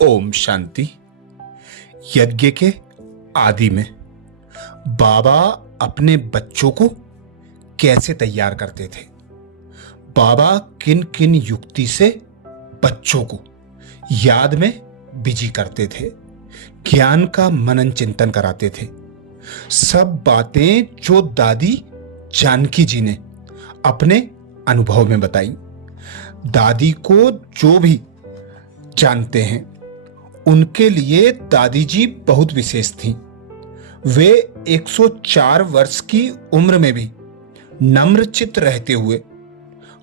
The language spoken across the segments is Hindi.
ओम शांति। यज्ञ के आदि में बाबा अपने बच्चों को कैसे तैयार करते थे? बाबा किन किन युक्ति से बच्चों को याद में बिजी करते थे, ज्ञान का मनन चिंतन कराते थे। सब बातें जो दादी जानकी जी ने अपने अनुभव में बताई। दादी को जो भी जानते हैं उनके लिए दादी जी बहुत विशेष थी। वे 104 वर्ष की उम्र में भी नम्रचित्त रहते हुए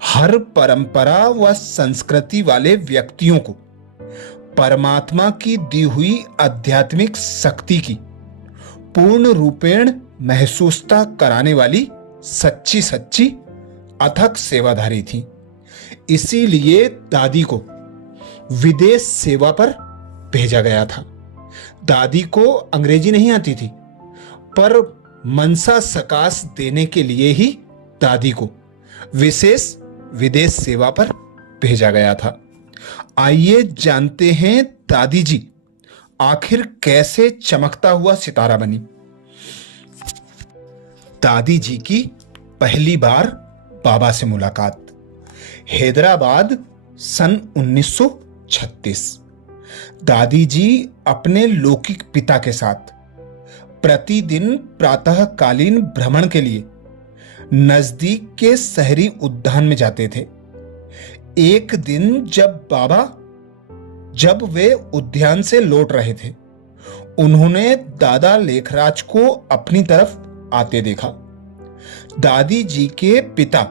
हर परंपरा व संस्कृति वाले व्यक्तियों को परमात्मा की दी हुई आध्यात्मिक शक्ति की पूर्ण रूपेण महसूसता कराने वाली सच्ची सच्ची अथक सेवाधारी थी। इसीलिए दादी को विदेश सेवा पर भेजा गया था। दादी को अंग्रेजी नहीं आती थी, पर मनसा सकाश देने के लिए ही दादी को विशेष विदेश सेवा पर भेजा गया था। आइए जानते हैं दादी जी आखिर कैसे चमकता हुआ सितारा बनी। दादी जी की पहली बार बाबा से मुलाकात हैदराबाद सन 1936। दादी जी अपने लौकिक पिता के साथ प्रतिदिन प्रातःकालीन भ्रमण के लिए नजदीक के शहरी उद्यान में जाते थे। एक दिन जब वे उद्यान से लौट रहे थे, उन्होंने दादा लेखराज को अपनी तरफ आते देखा। दादी जी के पिता,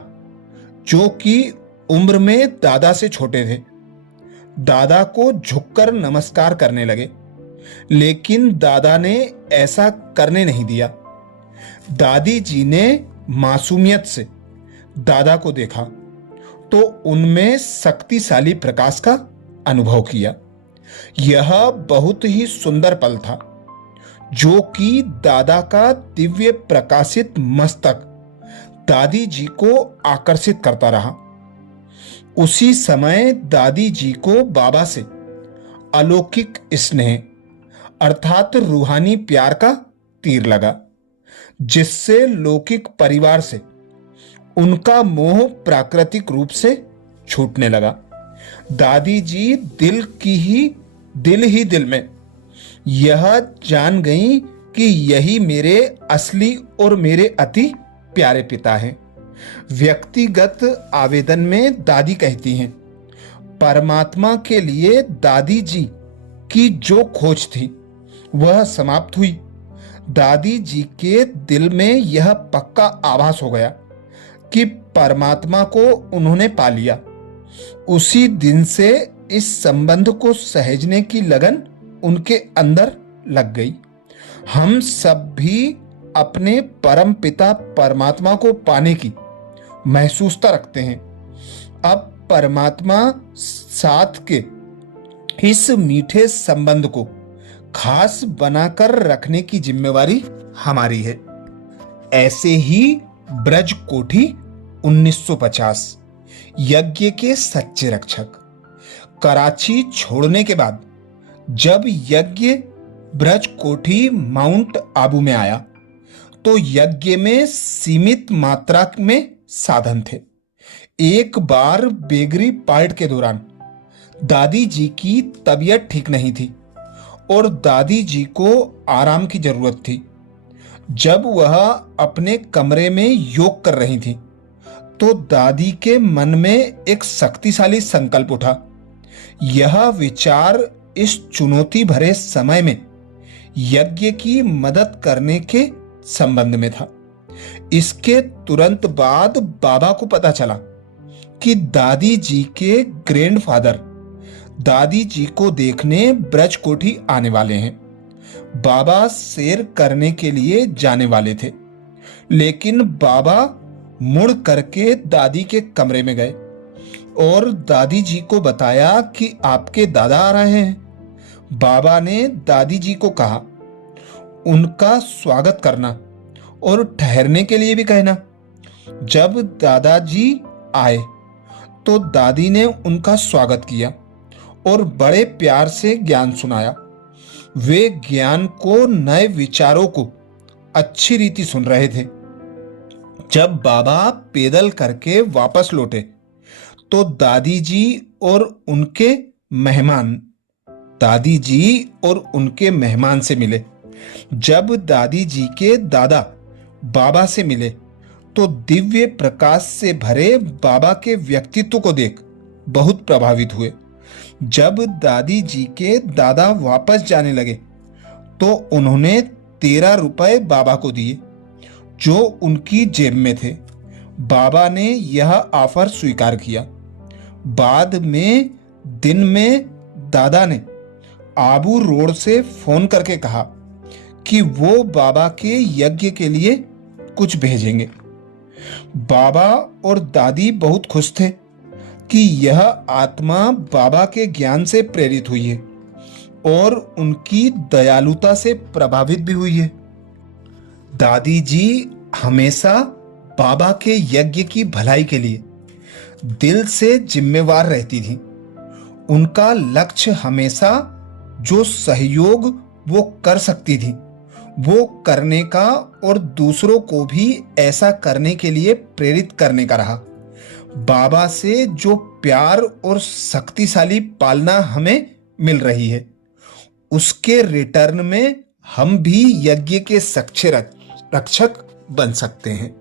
जो कि उम्र में दादा से छोटे थे, दादा को झुककर नमस्कार करने लगे, लेकिन दादा ने ऐसा करने नहीं दिया। दादी जी ने मासूमियत से दादा को देखा तो उनमें शक्तिशाली प्रकाश का अनुभव किया। यह बहुत ही सुंदर पल था, जो कि दादा का दिव्य प्रकाशित मस्तक दादी जी को आकर्षित करता रहा। उसी समय दादी जी को बाबा से अलौकिक स्नेह अर्थात रूहानी प्यार का तीर लगा, जिससे लौकिक परिवार से उनका मोह प्राकृतिक रूप से छूटने लगा। दादी जी दिल में यह जान गई कि यही मेरे असली और मेरे अति प्यारे पिता हैं। व्यक्तिगत आवेदन में दादी कहती हैं, परमात्मा के लिए दादी जी की जो खोज थी वह समाप्त हुई। दादी जी के दिल में यह पक्का आभास हो गया कि परमात्मा को उन्होंने पा लिया। उसी दिन से इस संबंध को सहेजने की लगन उनके अंदर लग गई। हम सब भी अपने परम पिता परमात्मा को पाने की महसूसता रखते हैं। अब परमात्मा साथ के इस मीठे संबंध को खास बनाकर रखने की जिम्मेवारी हमारी है। ऐसे ही ब्रज कोठी 1950 यज्ञ के सच्चे रक्षक कराची छोड़ने के बाद जब यज्ञ ब्रज कोठी माउंट आबू में आया तो यज्ञ में सीमित मात्रा में साधन थे। एक बार बेगरी पार्ट के दौरान दादी जी की तबीयत ठीक नहीं थी और दादी जी को आराम की जरूरत थी। जब वह अपने कमरे में योग कर रही थी तो दादी के मन में एक शक्तिशाली संकल्प उठा। यह विचार इस चुनौती भरे समय में यज्ञ की मदद करने के संबंध में था। इसके तुरंत बाद बाबा को पता चला कि दादी जी के ग्रैंडफादर दादी जी को देखने ब्रज कोठी आने वाले हैं। बाबा सैर करने के लिए जाने वाले थे, लेकिन बाबा मुड़ करके दादी के कमरे में गए और दादी जी को बताया कि आपके दादा आ रहे हैं। बाबा ने दादी जी को कहा, उनका स्वागत करना और ठहरने के लिए भी कहना। जब दादाजी आए तो दादी ने उनका स्वागत किया और बड़े प्यार से ज्ञान सुनाया। वे ज्ञान को, नए विचारों को अच्छी रीति सुन रहे थे। जब बाबा पैदल करके वापस लौटे तो दादी जी और उनके मेहमान से मिले। जब दादी जी के दादा बाबा से मिले तो दिव्य प्रकाश से भरे बाबा के व्यक्तित्व को देख बहुत प्रभावित हुए। जब दादी जी के दादा वापस जाने लगे तो उन्होंने 13 रुपए बाबा को दिए जो उनकी जेब में थे। बाबा ने यह ऑफर स्वीकार किया। बाद में दिन में दादा ने आबू रोड से फोन करके कहा कि वो बाबा के यज्ञ के लिए कुछ भेजेंगे। बाबा और दादी बहुत खुश थे कि यह आत्मा बाबा के ज्ञान से प्रेरित हुई है और उनकी दयालुता से प्रभावित भी हुई है। दादी जी हमेशा बाबा के यज्ञ की भलाई के लिए दिल से जिम्मेवार रहती थी। उनका लक्ष्य हमेशा जो सहयोग वो कर सकती थी वो करने का और दूसरों को भी ऐसा करने के लिए प्रेरित करने का रहा। बाबा से जो प्यार और शक्तिशाली पालना हमें मिल रही है उसके रिटर्न में हम भी यज्ञ के सच्चे रक्षक बन सकते हैं।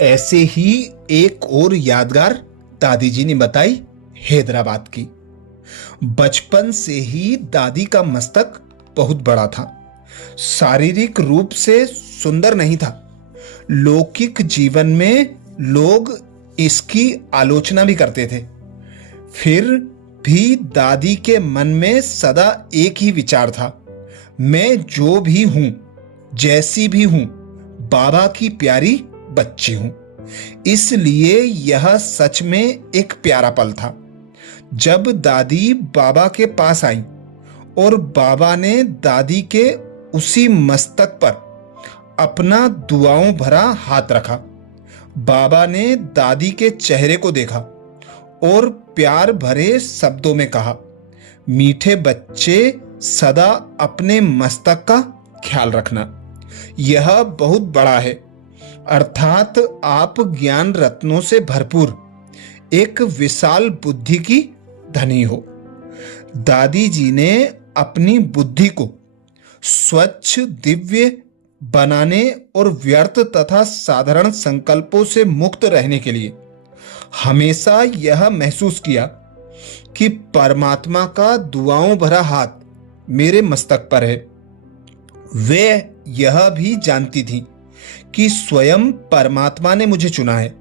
ऐसे ही एक और यादगार दादी जी ने बताई हैदराबाद की। बचपन से ही दादी का मस्तक बहुत बड़ा था। शारीरिक रूप से सुंदर नहीं था। लौकिक जीवन में लोग इसकी आलोचना भी करते थे। फिर भी दादी के मन में सदा एक ही विचार था, मैं जो भी हूं, जैसी भी हूं, बाबा की प्यारी बच्ची हूं। इसलिए यह सच में एक प्यारा पल था जब दादी बाबा के पास आई और बाबा ने दादी के उसी मस्तक पर अपना दुआओं भरा हाथ रखा। बाबा ने दादी के चेहरे को देखा और प्यार भरे शब्दों में कहा, मीठे बच्चे, सदा अपने मस्तक का ख्याल रखना। यह बहुत बड़ा है, अर्थात आप ज्ञान रत्नों से भरपूर एक विशाल बुद्धि की धनी हो। दादी जी ने अपनी बुद्धि को स्वच्छ, दिव्य बनाने और व्यर्थ तथा साधारण संकल्पों से मुक्त रहने के लिए हमेशा यह महसूस किया कि परमात्मा का दुआओं भरा हाथ मेरे मस्तक पर है। वे यह भी जानती थी कि स्वयं परमात्मा ने मुझे चुना है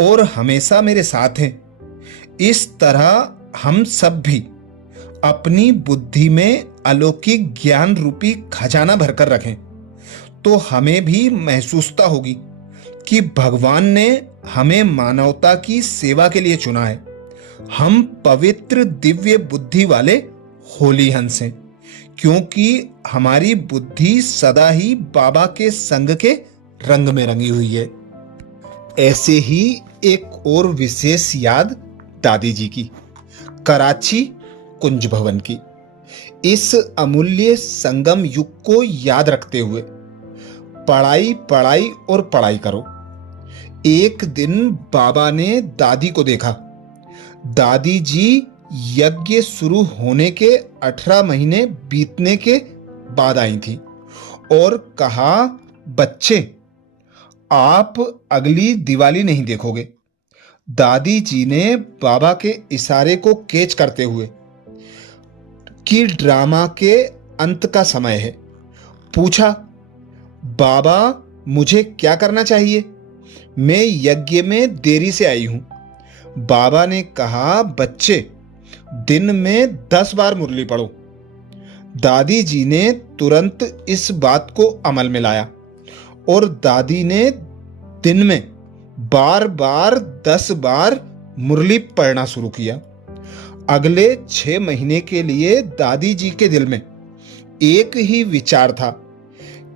और हमेशा मेरे साथ है। इस तरह हम सब भी अपनी बुद्धि में अलौकिक ज्ञान रूपी खजाना भरकर रखें तो हमें भी महसूसता होगी कि भगवान ने हमें मानवता की सेवा के लिए चुना है। हम पवित्र दिव्य बुद्धि वाले होली हंस हैं क्योंकि हमारी बुद्धि सदा ही बाबा के संग के रंग में रंगी हुई है। ऐसे ही एक और विशेष याद दादी जी की कराची कुंज भवन की। इस अमूल्य संगम युग को याद रखते हुए पढ़ाई पढ़ाई और पढ़ाई करो। एक दिन बाबा ने दादी को देखा। दादी जी यज्ञ शुरू होने के 18 महीने बीतने के बाद आई थी और कहा, बच्चे आप अगली दिवाली नहीं देखोगे। दादी जी ने बाबा के इशारे को कैच करते हुए कि ड्रामा के अंत का समय है पूछा, बाबा मुझे क्या करना चाहिए? मैं यज्ञ में देरी से आई हूं। बाबा ने कहा, बच्चे दिन में 10 बार मुरली पढ़ो। दादी जी ने तुरंत इस बात को अमल में लाया और दादी ने दिन में बार बार 10 बार मुरली पढ़ना शुरू किया। अगले 6 महीने के लिए दादी जी के दिल में एक ही विचार था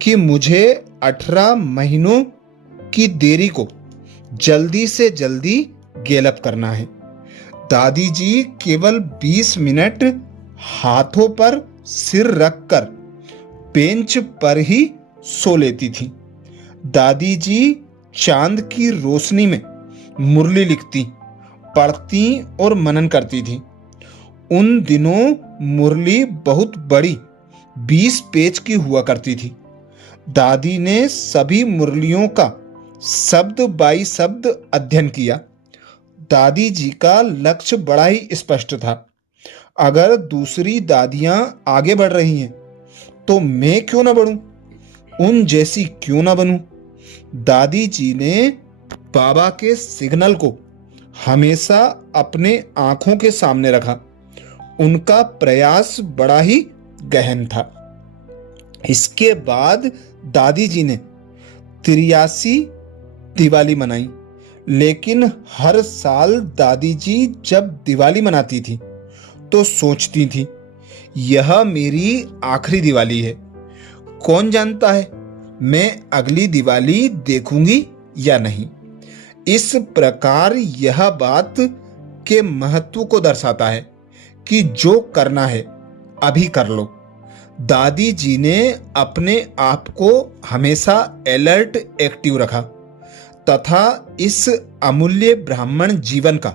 कि मुझे 18 महीनों की देरी को जल्दी से जल्दी गैलअप करना है। दादी जी केवल 20 मिनट हाथों पर सिर रखकर बेंच पर ही सो लेती थी। दादी जी चांद की रोशनी में मुरली लिखती, पढ़ती और मनन करती थी। उन दिनों मुरली बहुत बड़ी 20 पेज की हुआ करती थी। दादी ने सभी मुरलियों का शब्द बाई शब्द अध्ययन किया। दादी जी का लक्ष्य बड़ा ही स्पष्ट था। अगर दूसरी दादियां आगे बढ़ रही हैं तो मैं क्यों ना बढ़ूं, उन जैसी क्यों ना बनूं। दादी जी ने बाबा के सिग्नल को हमेशा अपने आंखों के सामने रखा। उनका प्रयास बड़ा ही गहन था। इसके बाद दादी जी ने 83 दिवाली मनाई। लेकिन हर साल दादी जी जब दिवाली मनाती थी तो सोचती थी, यह मेरी आखिरी दिवाली है। कौन जानता है मैं अगली दिवाली देखूंगी या नहीं। इस प्रकार यह बात के महत्व को दर्शाता है कि जो करना है अभी कर लो। दादी जी ने अपने आप को हमेशा अलर्ट एक्टिव रखा तथा इस अमूल्य ब्राह्मण जीवन का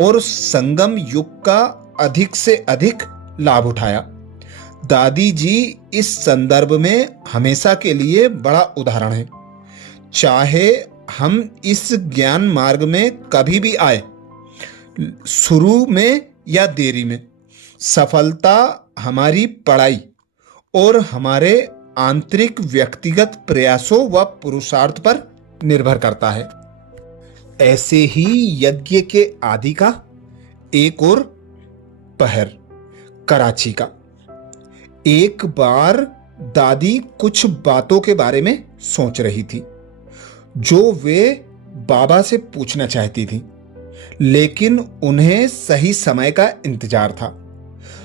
और संगम युग का अधिक से अधिक लाभ उठाया। दादी जी इस संदर्भ में हमेशा के लिए बड़ा उदाहरण है। चाहे हम इस ज्ञान मार्ग में कभी भी आए, शुरू में या देरी में, सफलता हमारी पढ़ाई और हमारे आंतरिक व्यक्तिगत प्रयासों व पुरुषार्थ पर निर्भर करता है। ऐसे ही यज्ञ के आदि का एक और पहर कराची का। एक बार दादी कुछ बातों के बारे में सोच रही थी जो वे बाबा से पूछना चाहती थी, लेकिन उन्हें सही समय का इंतजार था।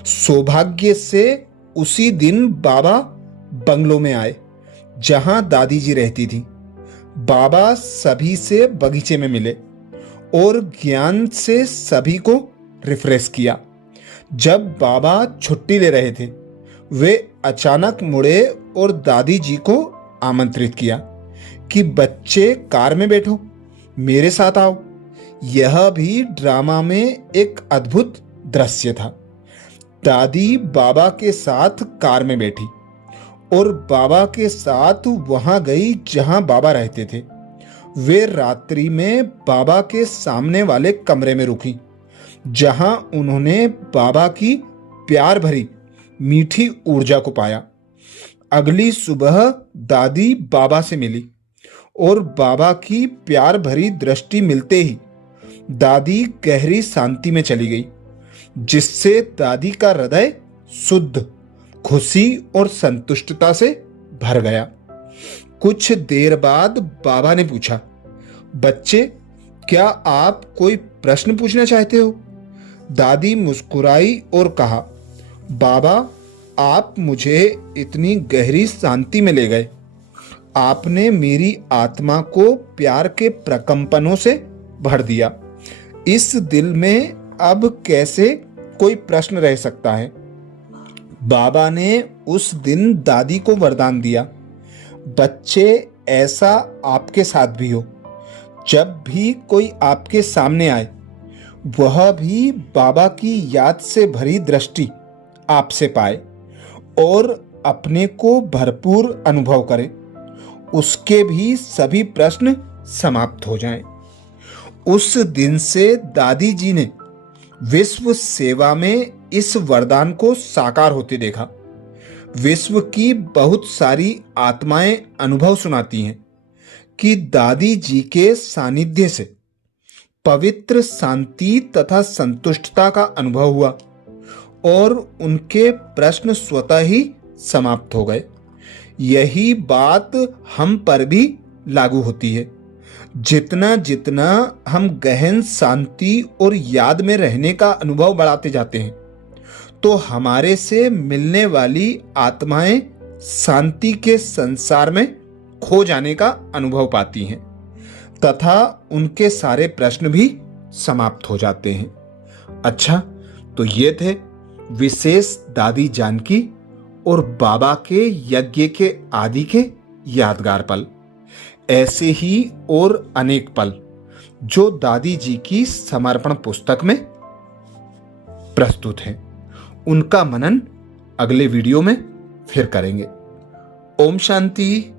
सौभाग्य से उसी दिन बाबा बंगलों में आए जहां दादी जी रहती थी। बाबा सभी से बगीचे में मिले और ज्ञान से सभी को रिफ्रेश किया। जब बाबा छुट्टी ले रहे थे, वे अचानक मुड़े और दादी जी को आमंत्रित किया कि बच्चे कार में बैठो, मेरे साथ आओ। यह भी ड्रामा में एक अद्भुत दृश्य था। दादी बाबा के साथ कार में बैठी और बाबा के साथ वहां गई जहां बाबा रहते थे। वे रात्रि में बाबा के सामने वाले कमरे में रुकी जहां उन्होंने बाबा की प्यार भरी मीठी ऊर्जा को पाया। अगली सुबह दादी बाबा से मिली और बाबा की प्यार भरी दृष्टि मिलते ही दादी गहरी शांति में चली गई, जिससे दादी का हृदय शुद्ध खुशी और संतुष्टता से भर गया। कुछ देर बाद बाबा ने पूछा, बच्चे, क्या आप कोई प्रश्न पूछना चाहते हो? दादी मुस्कुराई और कहा, बाबा, आप मुझे इतनी गहरी शांति में ले गए। आपने मेरी आत्मा को प्यार के प्रकंपनों से भर दिया। इस दिल में अब कैसे कोई प्रश्न रह सकता है? बाबा ने उस दिन दादी को वरदान दिया, बच्चे, ऐसा आपके साथ भी हो। जब भी कोई आपके सामने आए, वह भी बाबा की याद से भरी दृष्टि आपसे पाए और अपने को भरपूर अनुभव करे। उसके भी सभी प्रश्न समाप्त हो जाएं। उस दिन से दादी जी ने विश्व सेवा में इस वरदान को साकार होते देखा। विश्व की बहुत सारी आत्माएं अनुभव सुनाती हैं कि दादी जी के सानिध्य से पवित्र शांति तथा संतुष्टता का अनुभव हुआ और उनके प्रश्न स्वतः ही समाप्त हो गए। यही बात हम पर भी लागू होती है। जितना जितना हम गहन शांति और याद में रहने का अनुभव बढ़ाते जाते हैं, तो हमारे से मिलने वाली आत्माएं शांति के संसार में खो जाने का अनुभव पाती हैं तथा उनके सारे प्रश्न भी समाप्त हो जाते हैं। अच्छा, तो ये थे विशेष दादी जानकी और बाबा के यज्ञ के आदि के यादगार पल। ऐसे ही और अनेक पल जो दादी जी की समर्पण पुस्तक में प्रस्तुत हैं, उनका मनन अगले वीडियो में फिर करेंगे। ओम शांति।